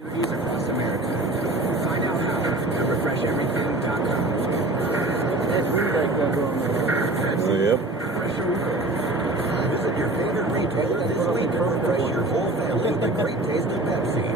communities across America. Find out how at refresheverything.com. Yep. Visit your favorite retailer this week and refresh your whole family with a great taste of Pepsi.